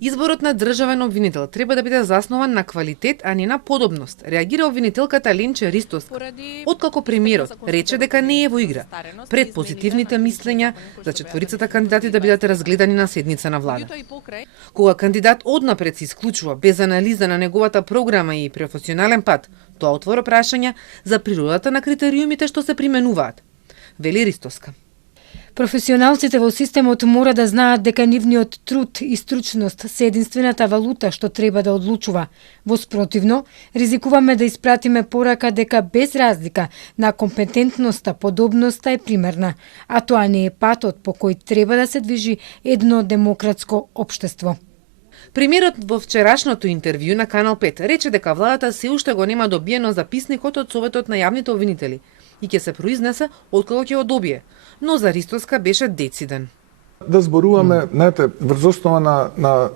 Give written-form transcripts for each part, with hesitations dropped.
Изборот на државен обвинител треба да биде заснован на квалитет, а не на подобност, реагира обвинителката Ленче Ристовска. Откако премиерот рече дека не е во игра, пред позитивните мислења за четворицата кандидати да бидат разгледани на седница на влада. Кога кандидат однапред се исклучува без анализа на неговата програма и професионален пат, тоа отвора прашања за природата на критериумите што се применуваат, вели Ристовска. Професионалците во системот мора да знаат дека нивниот труд и стручност се единствената валута што треба да одлучува. Во спротивно, ризикуваме да испратиме порака дека без разлика на компетентноста, подобноста е примерна, а тоа не е патот по кој треба да се движи едно демократско општество. Премиерот во вчерашното интервју на Канал 5 рече дека владата се уште го нема добиено записникот од Советот на јавните обвинители и ќе се произнесе откако ќе го добие, но за Ристовска беше дециден. Да зборуваме, знаете, врз основа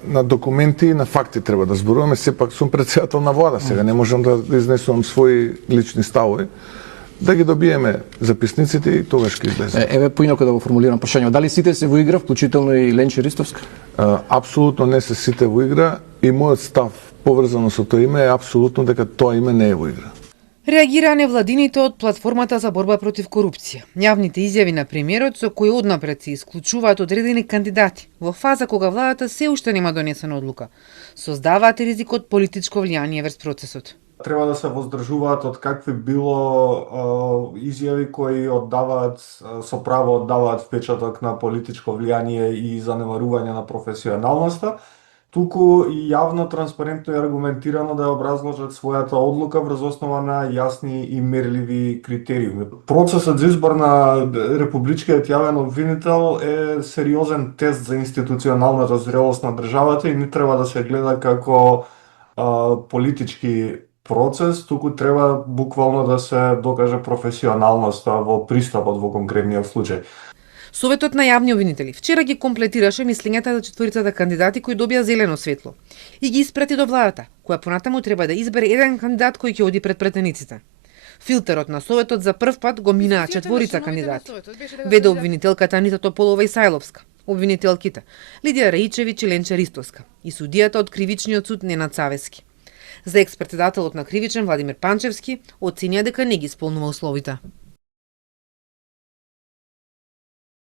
на документи и на факти треба да зборуваме, сепак сум председател на влада сега, не можам да изнесувам своји лични ставови. Да ги добиеме записниците и тогаш ќе излезе. Еве поинаку да го формулирам прашање. Дали сите се во игра, вклучително и Ленче Ристовска? Апсолутно не се сите во игра и мојот став поврзано со тоа име е апсолутно дека тоа име не е во игра. Реагираа невладините од платформата за борба против корупција. Јавните изјави на премиерот со кои однапред се исклучуваат одредени кандидати во фаза кога владата се уште нема донесена одлука, создаваат ризик од политичко влијание врз процесот. Треба да се воздржуваат од какви било изјави кои оддаваат со право оддаваат впечаток на политичко влијание и занемарување на професионалноста, туку и јавно, транспарентно и аргументирано да ја образложат својата одлука врз основа на јасни и мерливи критериуми. Процесот за избор на републичкиот јавен обвинител е сериозен тест за институционалната зрелост на државата и не треба да се гледа како политички процес, туку треба буквално да се докаже професионалноста во пристапот во конкретниот случај. Советот на јавни обвинители вчера ги комплетираше мислењата за четворицата кандидати кои добија зелено светло и ги испрати до владата, која понатаму треба да избере еден кандидат кој ќе оди пред претениците. Филтерот на Советот за прв пат го минаа четворица кандидати. Веде обвинителката Анита Тополова Исајловска, обвинителките Лидија Раичевиќ и Ленче Ристовска и судијата од Кривичниот суд Ненад Савески. За екс-председателот на Кривичен Владимир Панчевски оценија дека не ги исполнува условите.